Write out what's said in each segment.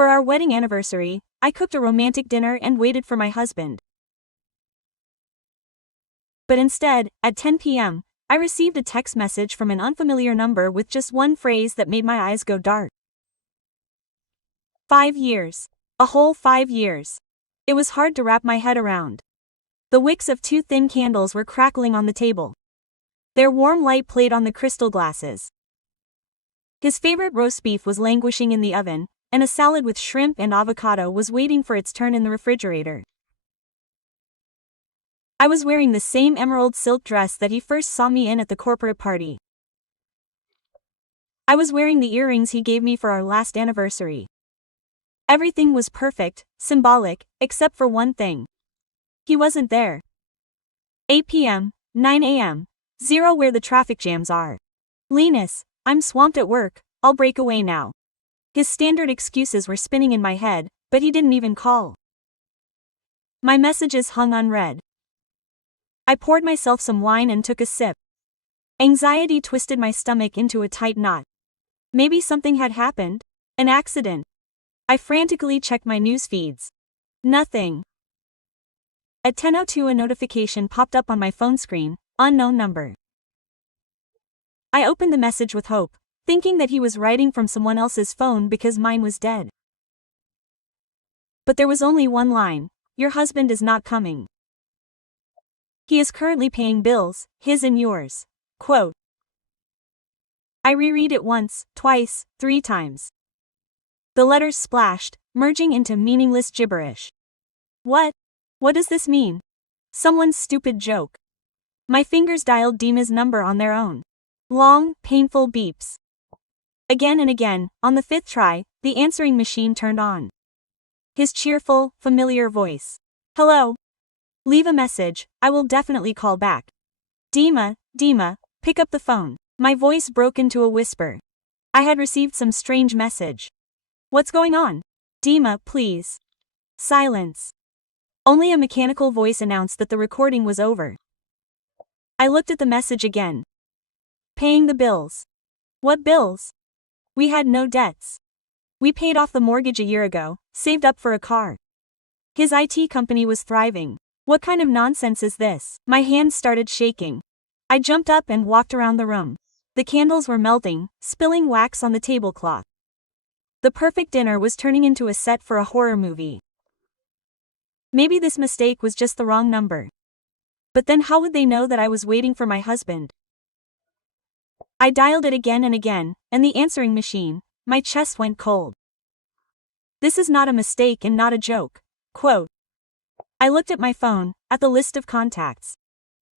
For our wedding anniversary, I cooked a romantic dinner and waited for my husband. But instead, at 10 p.m., I received a text message from an unfamiliar number with just one phrase that made my eyes go dark. 5 years. A whole 5 years. It was hard to wrap my head around. The wicks of 2 thin candles were crackling on the table. Their warm light played on the crystal glasses. His favorite roast beef was languishing in the oven, and a salad with shrimp and avocado was waiting for its turn in the refrigerator. I was wearing the same emerald silk dress that he first saw me in at the corporate party. I was wearing the earrings he gave me for our last anniversary. Everything was perfect, symbolic, except for one thing. He wasn't there. 8 p.m., 9 a.m., 0 where the traffic jams are. Linus, I'm swamped at work, I'll break away now. His standard excuses were spinning in my head, but he didn't even call. My messages hung unread. I poured myself some wine and took a sip. Anxiety twisted my stomach into a tight knot. Maybe something had happened. An accident. I frantically checked my news feeds. Nothing. At 10:02 a notification popped up on my phone screen, unknown number. I opened the message with hope, thinking that he was writing from someone else's phone because mine was dead. But there was only one line: your husband is not coming. He is currently paying bills, his and yours. Quote. I reread it once, twice, 3 times. The letters splashed, merging into meaningless gibberish. What? What does this mean? Someone's stupid joke. My fingers dialed Dima's number on their own. Long, painful beeps. Again and again, on the 5th try, the answering machine turned on. His cheerful, familiar voice. Hello. Leave a message, I will definitely call back. Dima, pick up the phone. My voice broke into a whisper. I had received some strange message. What's going on? Dima, please. Silence. Only a mechanical voice announced that the recording was over. I looked at the message again. Paying the bills. What bills? We had no debts. We paid off the mortgage a year ago, saved up for a car. His IT company was thriving. What kind of nonsense is this? My hands started shaking. I jumped up and walked around the room. The candles were melting, spilling wax on the tablecloth. The perfect dinner was turning into a set for a horror movie. Maybe this mistake was just the wrong number. But then how would they know that I was waiting for my husband? I dialed it again and again, and the answering machine, my chest went cold. This is not a mistake and not a joke. Quote. I looked at my phone, at the list of contacts.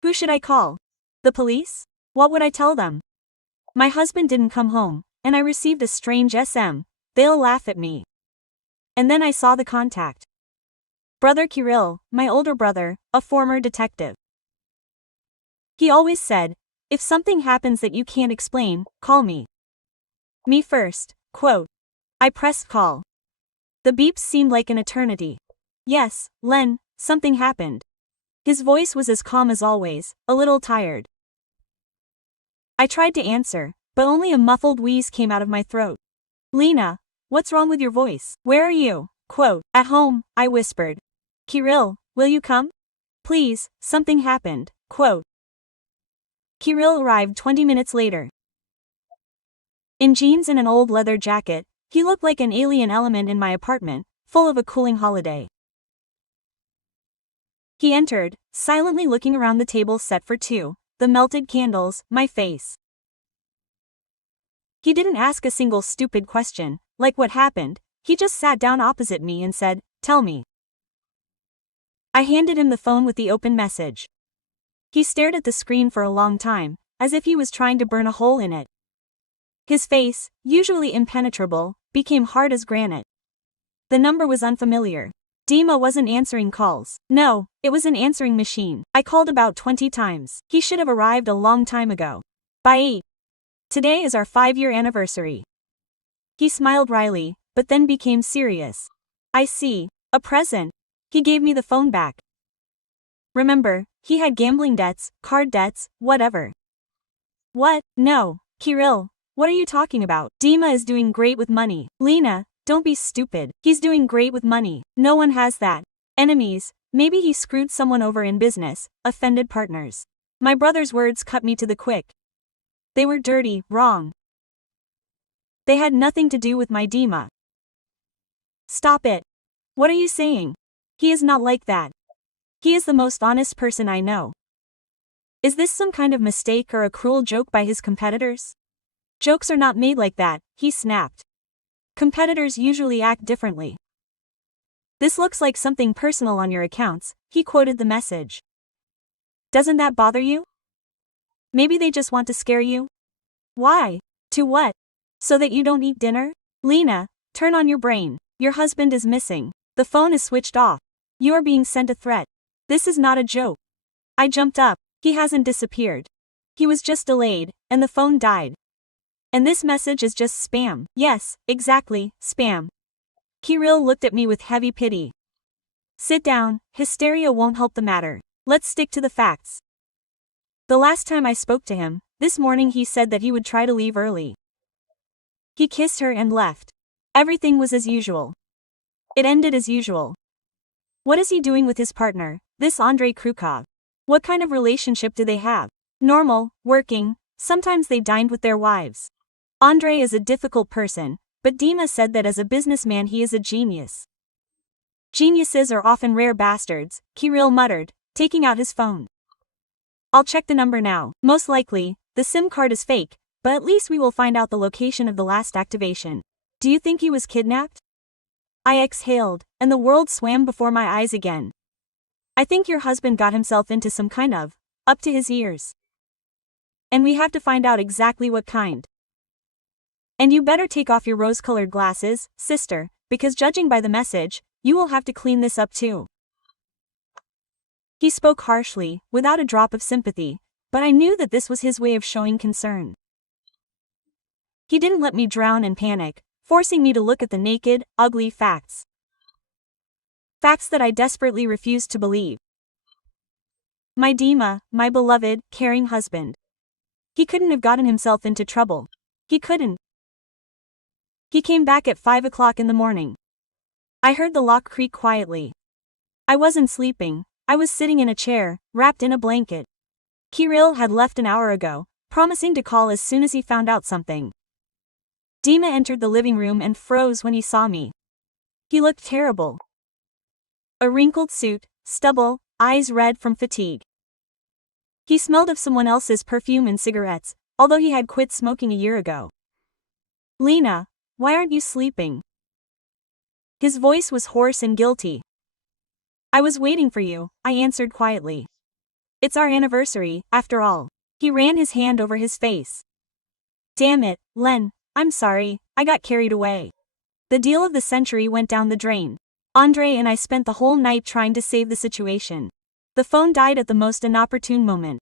Who should I call? The police? What would I tell them? My husband didn't come home, and I received a strange SM. They'll laugh at me. And then I saw the contact. Brother Kirill, my older brother, a former detective. He always said, if something happens that you can't explain, call me. Me first, quote. I pressed call. The beeps seemed like an eternity. Yes, Len, something happened. His voice was as calm as always, a little tired. I tried to answer, but only a muffled wheeze came out of my throat. Lena, what's wrong with your voice? Where are you? Quote. At home, I whispered. Kirill, will you come? Please, something happened. Quote. Kirill arrived 20 minutes later. In jeans and an old leather jacket, he looked like an alien element in my apartment, full of a cooling holiday. He entered, silently looking around the table set for 2, the melted candles, my face. He didn't ask a single stupid question, like what happened, he just sat down opposite me and said, tell me. I handed him the phone with the open message. He stared at the screen for a long time, as if he was trying to burn a hole in it. His face, usually impenetrable, became hard as granite. The number was unfamiliar. Dima wasn't answering calls. No, it was an answering machine. I called about 20 times. He should have arrived a long time ago. By 8. Today is our 5-year anniversary. He smiled wryly, but then became serious. I see. A present. He gave me the phone back. Remember, he had gambling debts, card debts, whatever. What? No, Kirill, what are you talking about? Dima is doing great with money. Lena, Don't be stupid. He's doing great with money. No one has that. Enemies. Maybe he screwed someone over in business. Offended partners. My brother's words cut me to the quick. They were dirty, wrong. They had nothing to do with my Dima. Stop it. What are you saying? He is not like that. He is the most honest person I know. Is this some kind of mistake or a cruel joke by his competitors? Jokes are not made like that, he snapped. Competitors usually act differently. This looks like something personal on your accounts, he quoted the message. Doesn't that bother you? Maybe they just want to scare you? Why? To what? So that you don't eat dinner? Lena, turn on your brain. Your husband is missing. The phone is switched off. You are being sent a threat. This is not a joke. I jumped up. He hasn't disappeared. He was just delayed, and the phone died. And this message is just spam. Yes, exactly, spam. Kirill looked at me with heavy pity. Sit down, hysteria won't help the matter. Let's stick to the facts. The last time I spoke to him, this morning he said that he would try to leave early. He kissed her and left. Everything was as usual. It ended as usual. What is he doing with his partner, this Andrei Krukov? What kind of relationship do they have? Normal, working, sometimes they dined with their wives. Andrei is a difficult person, but Dima said that as a businessman he is a genius. Geniuses are often rare bastards, Kirill muttered, taking out his phone. I'll check the number now. Most likely, the SIM card is fake, but at least we will find out the location of the last activation. Do you think he was kidnapped? I exhaled, and the world swam before my eyes again. I think your husband got himself into some kind of, up to his ears. And we have to find out exactly what kind. And you better take off your rose-colored glasses, sister, because judging by the message, you will have to clean this up too. He spoke harshly, without a drop of sympathy, but I knew that this was his way of showing concern. He didn't let me drown in panic, forcing me to look at the naked, ugly facts. Facts that I desperately refused to believe. My Dima, my beloved, caring husband. He couldn't have gotten himself into trouble. He couldn't. He came back at 5 o'clock in the morning. I heard the lock creak quietly. I wasn't sleeping, I was sitting in a chair, wrapped in a blanket. Kirill had left an hour ago, promising to call as soon as he found out something. Dima entered the living room and froze when he saw me. He looked terrible. A wrinkled suit, stubble, eyes red from fatigue. He smelled of someone else's perfume and cigarettes, although he had quit smoking a year ago. Lena, why aren't you sleeping? His voice was hoarse and guilty. I was waiting for you, I answered quietly. It's our anniversary, after all. He ran his hand over his face. Damn it, Len, I'm sorry, I got carried away. The deal of the century went down the drain. Andrei and I spent the whole night trying to save the situation. The phone died at the most inopportune moment.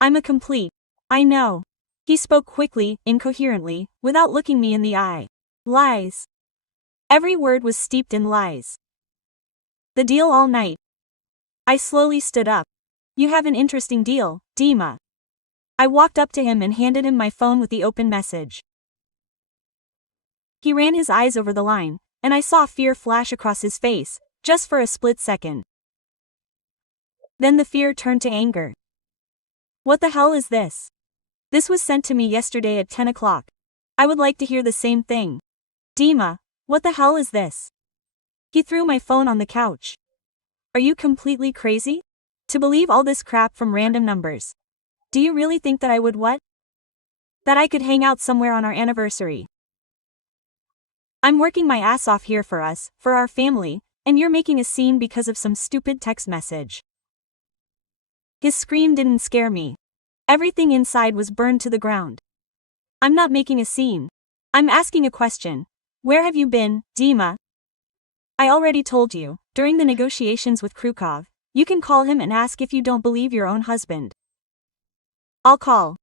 I'm a complete. I know. He spoke quickly, incoherently, without looking me in the eye. Lies. Every word was steeped in lies. The deal all night. I slowly stood up. You have an interesting deal, Dima. I walked up to him and handed him my phone with the open message. He ran his eyes over the line, and I saw fear flash across his face, just for a split second. Then the fear turned to anger. What the hell is this? This was sent to me yesterday at 10 o'clock. I would like to hear the same thing. Dima, what the hell is this? He threw my phone on the couch. Are you completely crazy? To believe all this crap from random numbers. Do you really think that I would what? That I could hang out somewhere on our anniversary? I'm working my ass off here for us, for our family, and you're making a scene because of some stupid text message. His scream didn't scare me. Everything inside was burned to the ground. I'm not making a scene. I'm asking a question. Where have you been, Dima? I already told you, during the negotiations with Krukov, you can call him and ask if you don't believe your own husband. I'll call.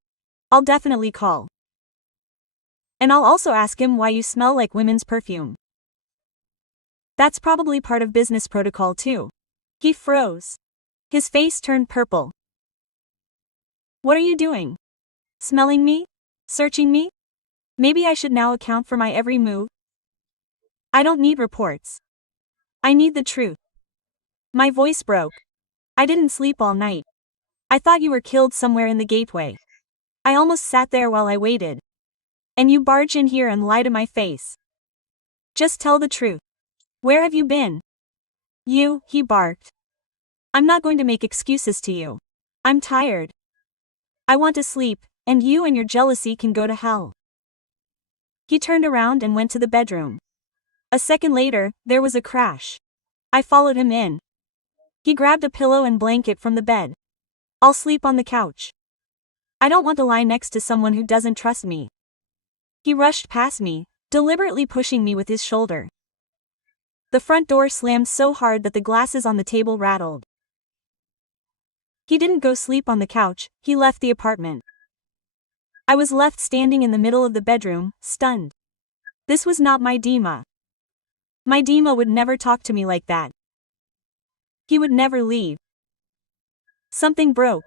I'll definitely call. And I'll also ask him why you smell like women's perfume. That's probably part of business protocol too. He froze. His face turned purple. What are you doing? Smelling me? Searching me? Maybe I should now account for my every move? I don't need reports. I need the truth. My voice broke. I didn't sleep all night. I thought you were killed somewhere in the gateway. I almost sat there while I waited. And you barge in here and lie to my face. Just tell the truth. Where have you been? He barked. I'm not going to make excuses to you. I'm tired. I want to sleep, and you and your jealousy can go to hell. He turned around and went to the bedroom. A second later, there was a crash. I followed him in. He grabbed a pillow and blanket from the bed. I'll sleep on the couch. I don't want to lie next to someone who doesn't trust me. He rushed past me, deliberately pushing me with his shoulder. The front door slammed so hard that the glasses on the table rattled. He didn't go sleep on the couch, he left the apartment. I was left standing in the middle of the bedroom, stunned. This was not my Dima. My Dima would never talk to me like that. He would never leave. Something broke.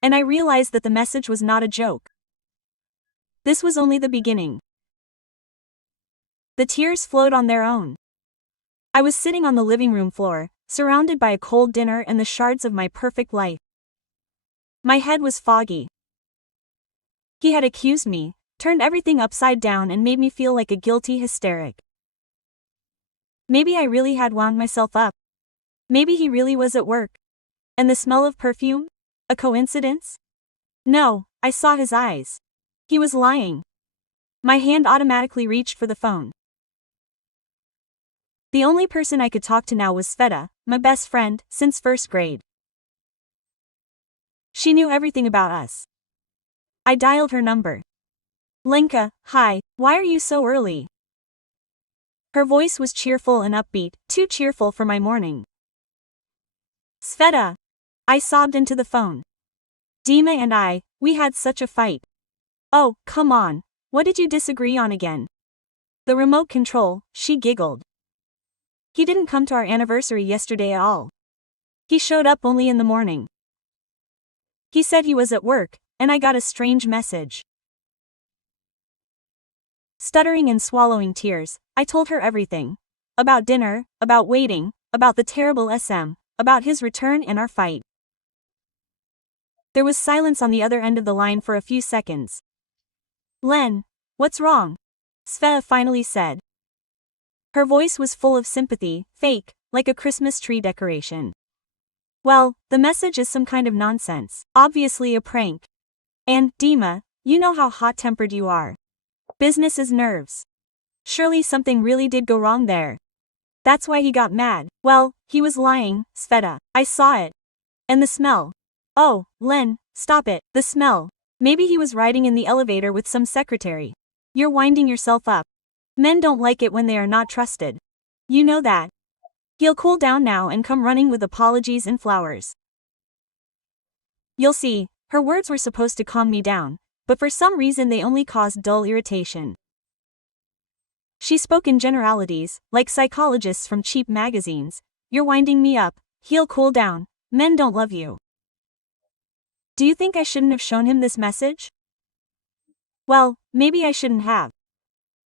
And I realized that the message was not a joke. This was only the beginning. The tears flowed on their own. I was sitting on the living room floor, surrounded by a cold dinner and the shards of my perfect life. My head was foggy. He had accused me, turned everything upside down and made me feel like a guilty hysteric. Maybe I really had wound myself up. Maybe he really was at work. And the smell of perfume? A coincidence? No, I saw his eyes. He was lying. My hand automatically reached for the phone. The only person I could talk to now was Sveta, my best friend, since first grade. She knew everything about us. I dialed her number. Lenka, hi, why are you so early? Her voice was cheerful and upbeat, too cheerful for my morning. Sveta! I sobbed into the phone. Dima and we had such a fight. Oh, come on, what did you disagree on again? The remote control, she giggled. He didn't come to our anniversary yesterday at all. He showed up only in the morning. He said he was at work, and I got a strange message. Stuttering and swallowing tears, I told her everything. About dinner, about waiting, about the terrible SM, about his return and our fight. There was silence on the other end of the line for a few seconds. Len, what's wrong? Sveta finally said. Her voice was full of sympathy, fake, like a Christmas tree decoration. Well, the message is some kind of nonsense, obviously a prank. And, Dima, you know how hot-tempered you are. Business is nerves. Surely something really did go wrong there. That's why he got mad. Well, he was lying, Sveta. I saw it. And the smell. Oh, Len, stop it, the smell. Maybe he was riding in the elevator with some secretary. You're winding yourself up. Men don't like it when they are not trusted. You know that. He'll cool down now and come running with apologies and flowers. You'll see, her words were supposed to calm me down, but for some reason they only caused dull irritation. She spoke in generalities, like psychologists from cheap magazines. You're winding me up, he'll cool down, men don't love you. Do you think I shouldn't have shown him this message? Well, maybe I shouldn't have.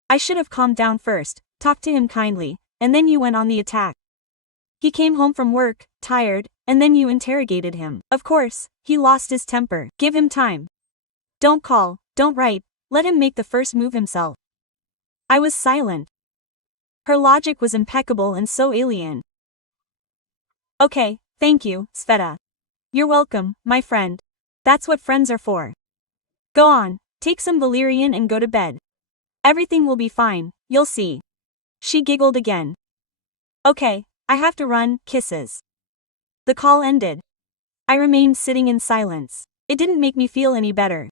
I should have calmed down first, talked to him kindly, and then you went on the attack. He came home from work, tired, and then you interrogated him. Of course, he lost his temper. Give him time. Don't call, don't write, let him make the first move himself. I was silent. Her logic was impeccable and so alien. Okay, thank you, Sveta. You're welcome, my friend. That's what friends are for. Go on, take some valerian and go to bed. Everything will be fine, you'll see. She giggled again. Okay, I have to run, kisses. The call ended. I remained sitting in silence. It didn't make me feel any better.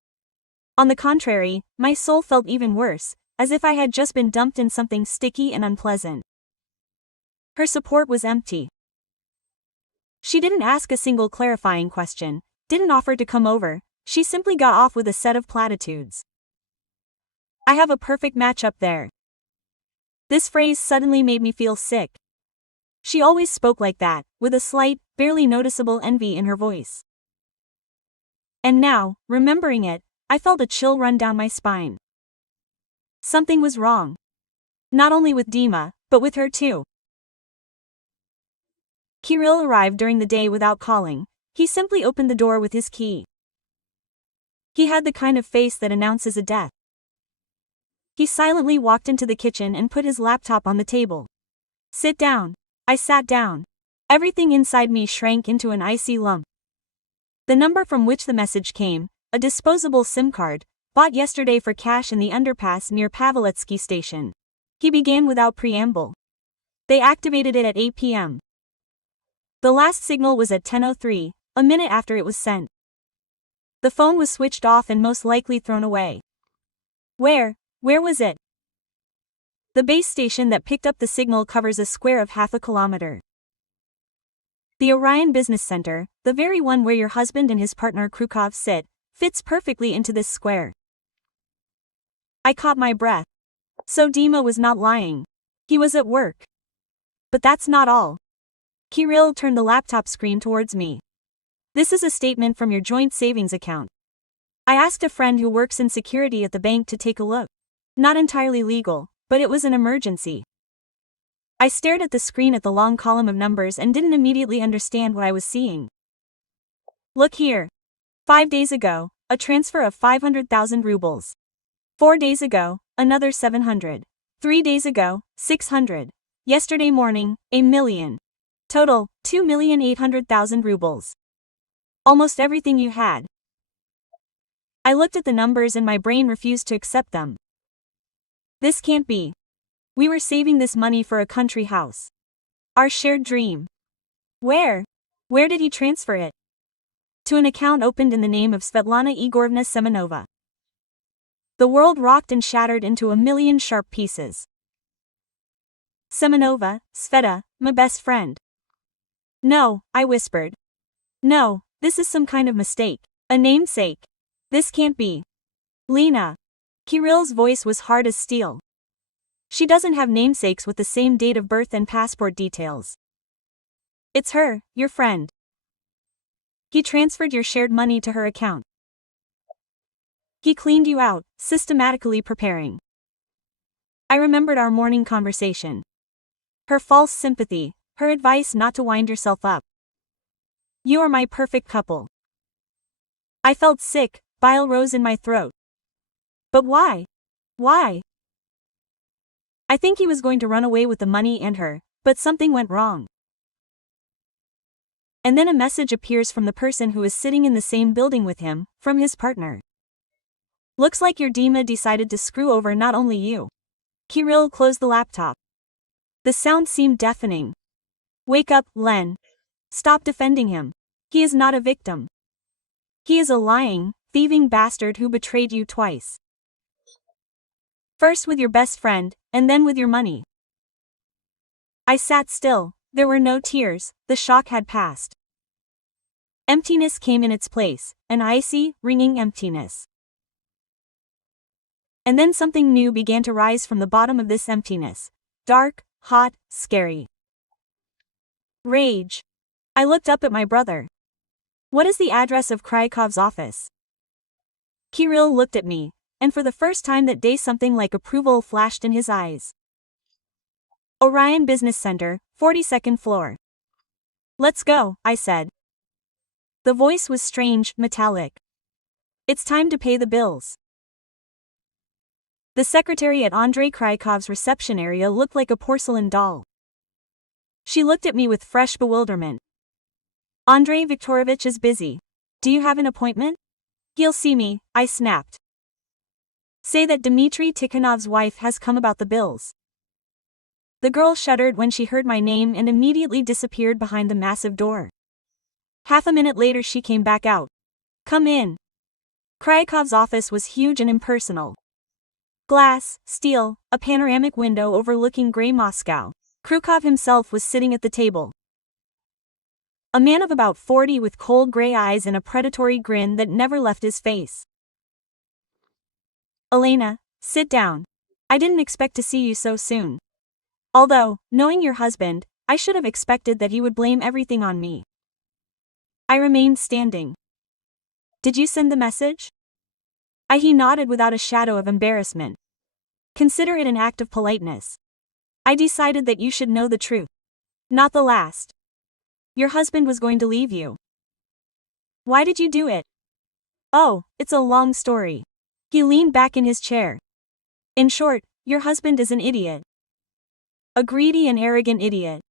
On the contrary, my soul felt even worse, as if I had just been dumped in something sticky and unpleasant. Her support was empty. She didn't ask a single clarifying question, didn't offer to come over, she simply got off with a set of platitudes. I have a perfect match up there. This phrase suddenly made me feel sick. She always spoke like that, with a slight, barely noticeable envy in her voice. And now, remembering it, I felt a chill run down my spine. Something was wrong. Not only with Dima, but with her too. Kirill arrived during the day without calling. He simply opened the door with his key. He had the kind of face that announces a death. He silently walked into the kitchen and put his laptop on the table. Sit down. I sat down. Everything inside me shrank into an icy lump. The number from which the message came, a disposable SIM card, bought yesterday for cash in the underpass near Paveletsky station. He began without preamble. They activated it at 8 p.m. The last signal was at 10:03, a minute after it was sent. The phone was switched off and most likely thrown away. Where was it? The base station that picked up the signal covers a square of half a kilometer. The Orion Business Center, the very one where your husband and his partner Krukov sit, fits perfectly into this square. I caught my breath. So Dima was not lying. He was at work. But that's not all. Kirill turned the laptop screen towards me. This is a statement from your joint savings account. I asked a friend who works in security at the bank to take a look. Not entirely legal, but it was an emergency. I stared at the screen at the long column of numbers and didn't immediately understand what I was seeing. Look here. 5 days ago, a transfer of 500,000 rubles. 4 days ago, another 700. 3 days ago, 600. Yesterday morning, 1 million. Total, 2,800,000 rubles. Almost everything you had. I looked at the numbers and my brain refused to accept them. This can't be. We were saving this money for a country house. Our shared dream. Where did he transfer it? To an account opened in the name of Svetlana Igorovna Semenova. The world rocked and shattered into a million sharp pieces. Semenova, Sveta, my best friend. No, I whispered. No, this is some kind of mistake. A namesake. This can't be. Lena. Kirill's voice was hard as steel. She doesn't have namesakes with the same date of birth and passport details. It's her, your friend. He transferred your shared money to her account. He cleaned you out, systematically preparing. I remembered our morning conversation. Her false sympathy, her advice not to wind yourself up. You are my perfect couple. I felt sick, bile rose in my throat. But why? Why? I think he was going to run away with the money and her, but something went wrong. And then a message appears from the person who is sitting in the same building with him, from his partner. Looks like your Dima decided to screw over not only you. Kirill closed the laptop. The sound seemed deafening. Wake up, Len. Stop defending him. He is not a victim. He is a lying, thieving bastard who betrayed you twice. First with your best friend, and then with your money. I sat still, there were no tears, the shock had passed. Emptiness came in its place, an icy, ringing emptiness. And then something new began to rise from the bottom of this emptiness. Dark, hot, scary. Rage. I looked up at my brother. What is the address of Kryakov's office? Kirill looked at me, and for the first time that day something like approval flashed in his eyes. Orion Business Center, 42nd floor. Let's go, I said. The voice was strange, metallic. It's time to pay the bills. The secretary at Andrei Kryakov's reception area looked like a porcelain doll. She looked at me with fresh bewilderment. Andrei Viktorovich is busy. Do you have an appointment? He'll see me, I snapped. Say that Dmitry Tikhonov's wife has come about the bills. The girl shuddered when she heard my name and immediately disappeared behind the massive door. Half a minute later she came back out. Come in. Kryakov's office was huge and impersonal. Glass, steel, a panoramic window overlooking grey Moscow. Krukov himself was sitting at the table. A man of about 40 with cold grey eyes and a predatory grin that never left his face. Elena, sit down. I didn't expect to see you so soon. Although, knowing your husband, I should have expected that he would blame everything on me. I remained standing. Did you send the message? He nodded without a shadow of embarrassment. Consider it an act of politeness. I decided that you should know the truth. Not the last. Your husband was going to leave you. Why did you do it? Oh, it's a long story. He leaned back in his chair. In short, your husband is an idiot. A greedy and arrogant idiot.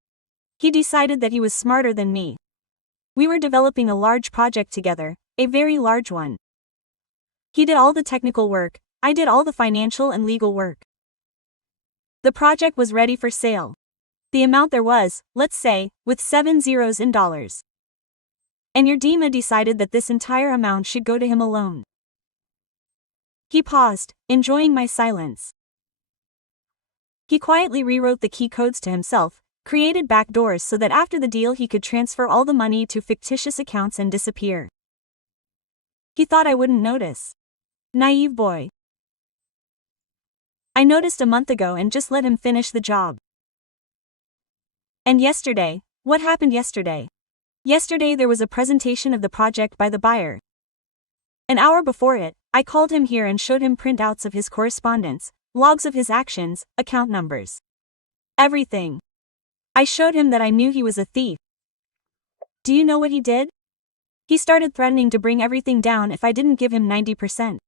He decided that he was smarter than me. We were developing a large project together, a very large one. He did all the technical work, I did all the financial and legal work. The project was ready for sale. The amount there was, let's say, with 7 zeros in dollars. And your Dima decided that this entire amount should go to him alone. He paused, enjoying my silence. He quietly rewrote the key codes to himself, created backdoors so that after the deal he could transfer all the money to fictitious accounts and disappear. He thought I wouldn't notice. Naive boy. I noticed a month ago and just let him finish the job. And yesterday, what happened yesterday? Yesterday there was a presentation of the project by the buyer. An hour before it, I called him here and showed him printouts of his correspondence, logs of his actions, account numbers. Everything. I showed him that I knew he was a thief. Do you know what he did? He started threatening to bring everything down if I didn't give him 90%.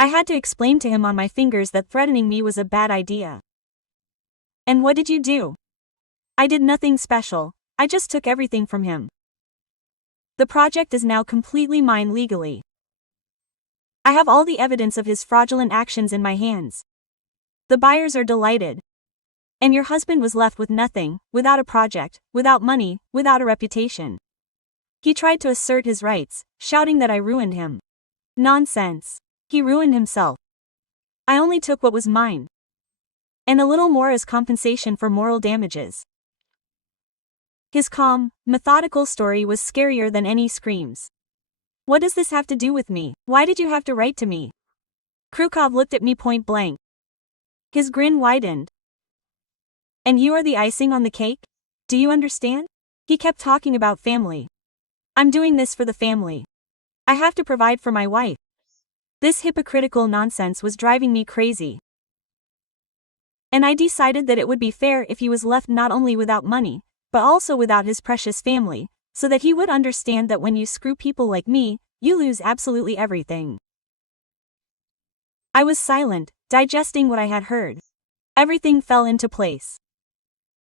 I had to explain to him on my fingers that threatening me was a bad idea. And what did you do? I did nothing special, I just took everything from him. The project is now completely mine legally. I have all the evidence of his fraudulent actions in my hands. The buyers are delighted. And your husband was left with nothing, without a project, without money, without a reputation. He tried to assert his rights, shouting that I ruined him. Nonsense. He ruined himself. I only took what was mine. And a little more as compensation for moral damages. His calm, methodical story was scarier than any screams. What does this have to do with me? Why did you have to write to me? Krukov looked at me point blank. His grin widened. And you are the icing on the cake? Do you understand? He kept talking about family. I'm doing this for the family. I have to provide for my wife. This hypocritical nonsense was driving me crazy. And I decided that it would be fair if he was left not only without money, but also without his precious family, so that he would understand that when you screw people like me, you lose absolutely everything. I was silent, digesting what I had heard. Everything fell into place.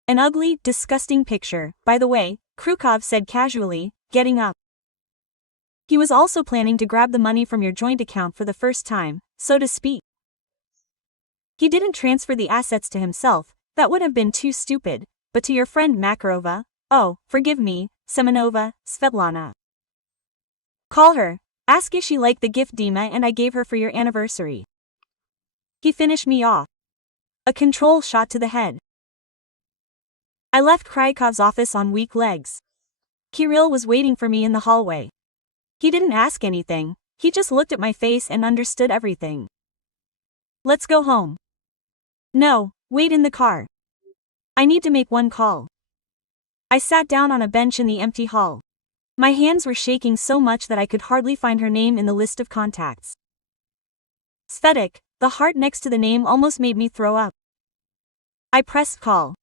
An ugly, disgusting picture, by the way, Krukov said casually, getting up. He was also planning to grab the money from your joint account for the first time, so to speak. He didn't transfer the assets to himself, that would have been too stupid, but to your friend Makarova, oh, forgive me, Semenova, Svetlana. Call her, ask if she liked the gift Dima and I gave her for your anniversary. He finished me off. A control shot to the head. I left Kryakov's office on weak legs. Kirill was waiting for me in the hallway. He didn't ask anything, he just looked at my face and understood everything. Let's go home. No, wait in the car. I need to make one call. I sat down on a bench in the empty hall. My hands were shaking so much that I could hardly find her name in the list of contacts. Svetik, the heart next to the name almost made me throw up. I pressed call.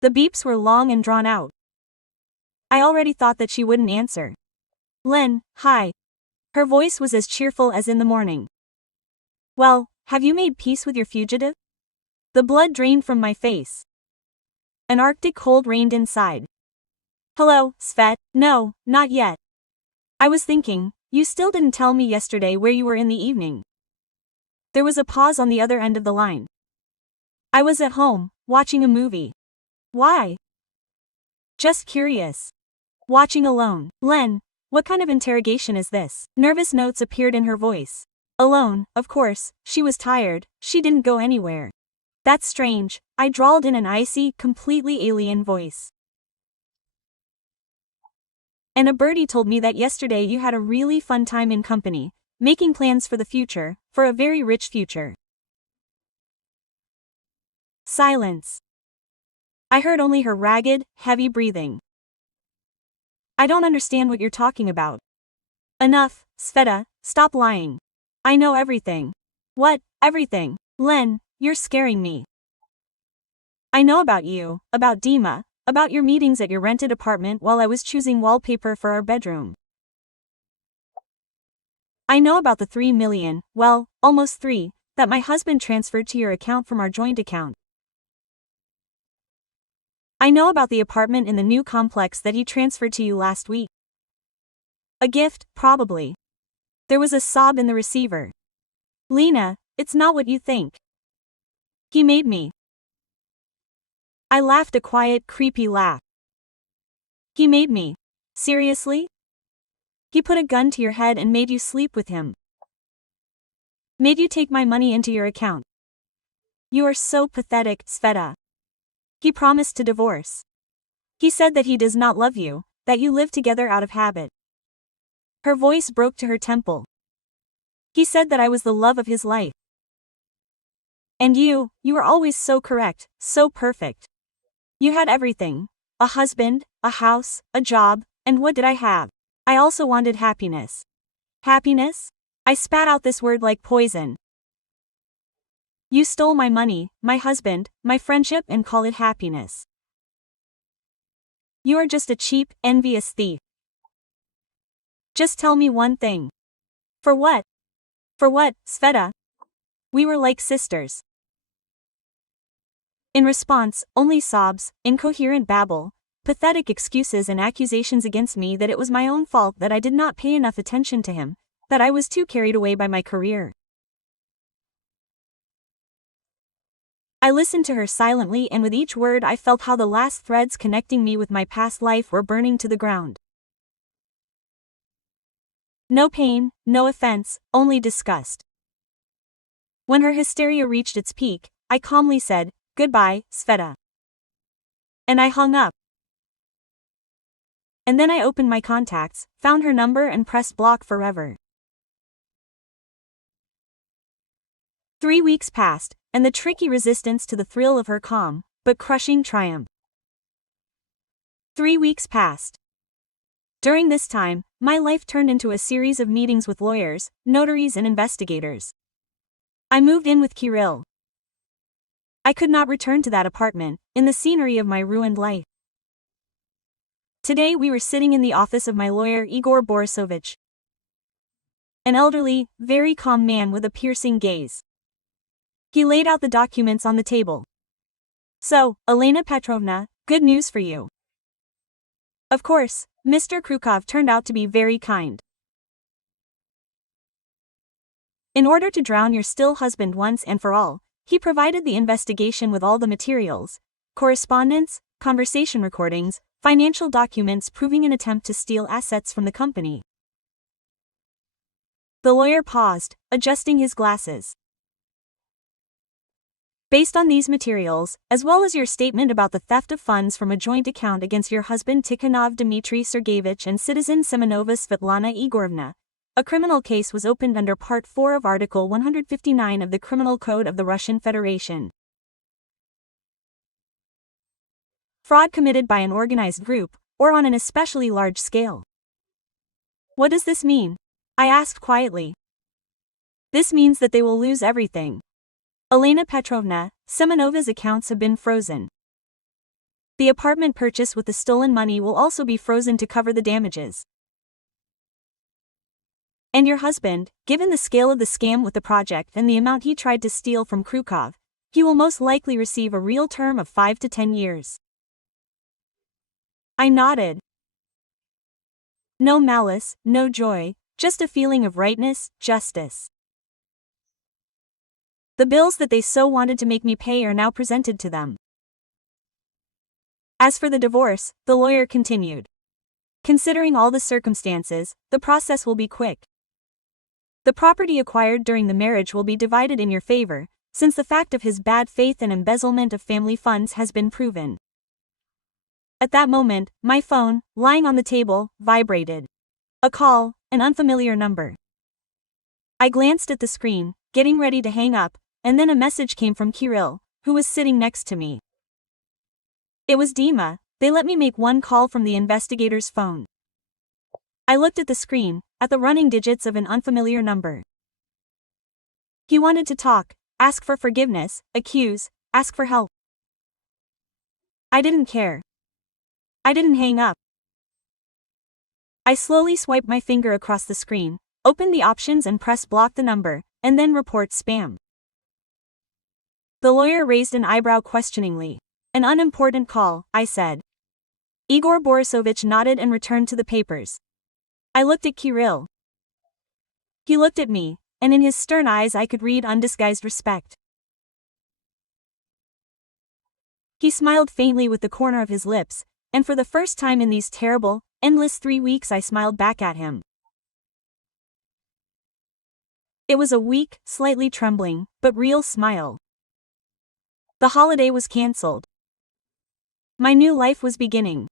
The beeps were long and drawn out. I already thought that she wouldn't answer. Len, hi. Her voice was as cheerful as in the morning. Well, have you made peace with your fugitive? The blood drained from my face. An arctic cold reigned inside. Hello, Svet. No, not yet. I was thinking, you still didn't tell me yesterday where you were in the evening. There was a pause on the other end of the line. I was at home, watching a movie. Why? Just curious. Watching alone. Len, what kind of interrogation is this? Nervous notes appeared in her voice. Alone, of course, she was tired, she didn't go anywhere. That's strange, I drawled in an icy, completely alien voice. And a birdie told me that yesterday you had a really fun time in company, making plans for the future, for a very rich future. Silence. I heard only her ragged, heavy breathing. I don't understand what you're talking about. Enough, Sveta, stop lying. I know everything. What, everything? Len, you're scaring me. I know about you, about Dima, about your meetings at your rented apartment while I was choosing wallpaper for our bedroom. I know about the 3 million, well, almost 3, that my husband transferred to your account from our joint account. I know about the apartment in the new complex that he transferred to you last week. A gift, probably. There was a sob in the receiver. Lena, it's not what you think. He made me. I laughed a quiet, creepy laugh. He made me. Seriously? He put a gun to your head and made you sleep with him. Made you take my money into your account. You are so pathetic, Sveta. He promised to divorce. He said that he does not love you, that you live together out of habit. Her voice broke to her temple. He said that I was the love of his life. And you were always so correct, so perfect. You had everything. A husband, a house, a job, and what did I have? I also wanted happiness. Happiness? I spat out this word like poison. You stole my money, my husband, my friendship and call it happiness. You are just a cheap, envious thief. Just tell me one thing. For what? For what, Sveta? We were like sisters. In response, only sobs, incoherent babble, pathetic excuses and accusations against me that it was my own fault that I did not pay enough attention to him, that I was too carried away by my career. I listened to her silently, and with each word I felt how the last threads connecting me with my past life were burning to the ground. No pain, no offense, only disgust. When her hysteria reached its peak, I calmly said, "Goodbye, Sveta." And I hung up. And then I opened my contacts, found her number and pressed block forever. 3 weeks passed, and the tricky resistance to the thrill of her calm, but crushing triumph. 3 weeks passed. During this time, my life turned into a series of meetings with lawyers, notaries and investigators. I moved in with Kirill. I could not return to that apartment, in the scenery of my ruined life. Today we were sitting in the office of my lawyer Igor Borisovich. An elderly, very calm man with a piercing gaze. He laid out the documents on the table. "So, Elena Petrovna, good news for you. Of course, Mr. Krukov turned out to be very kind. In order to drown your still husband once and for all, he provided the investigation with all the materials, correspondence, conversation recordings, financial documents proving an attempt to steal assets from the company." The lawyer paused, adjusting his glasses. "Based on these materials, as well as your statement about the theft of funds from a joint account against your husband Tikhonov Dmitry Sergeyevich and citizen Semenova Svetlana Igorovna, a criminal case was opened under Part 4 of Article 159 of the Criminal Code of the Russian Federation. Fraud committed by an organized group, or on an especially large scale." "What does this mean?" I asked quietly. "This means that they will lose everything. Elena Petrovna, Semenova's accounts have been frozen. The apartment purchase with the stolen money will also be frozen to cover the damages. And your husband, given the scale of the scam with the project and the amount he tried to steal from Krukov, he will most likely receive a real term of 5 to 10 years. I nodded. No malice, no joy, just a feeling of rightness, justice. The bills that they so wanted to make me pay are now presented to them. As for the divorce, the lawyer continued. Considering all the circumstances, the process will be quick. The property acquired during the marriage will be divided in your favor, since the fact of his bad faith and embezzlement of family funds has been proven. At that moment, my phone, lying on the table, vibrated. A call, an unfamiliar number. I glanced at the screen, getting ready to hang up, and then a message came from Kirill, who was sitting next to me. It was Dima. They let me make one call from the investigator's phone. I looked at the screen, at the running digits of an unfamiliar number. He wanted to talk, ask for forgiveness, accuse, ask for help. I didn't care. I didn't hang up. I slowly swiped my finger across the screen, opened the options and pressed block the number, and then report spam. The lawyer raised an eyebrow questioningly. An unimportant call, I said. Igor Borisovich nodded and returned to the papers. I looked at Kirill. He looked at me, and in his stern eyes I could read undisguised respect. He smiled faintly with the corner of his lips, and for the first time in these terrible, endless 3 weeks I smiled back at him. It was a weak, slightly trembling, but real smile. The holiday was cancelled. My new life was beginning.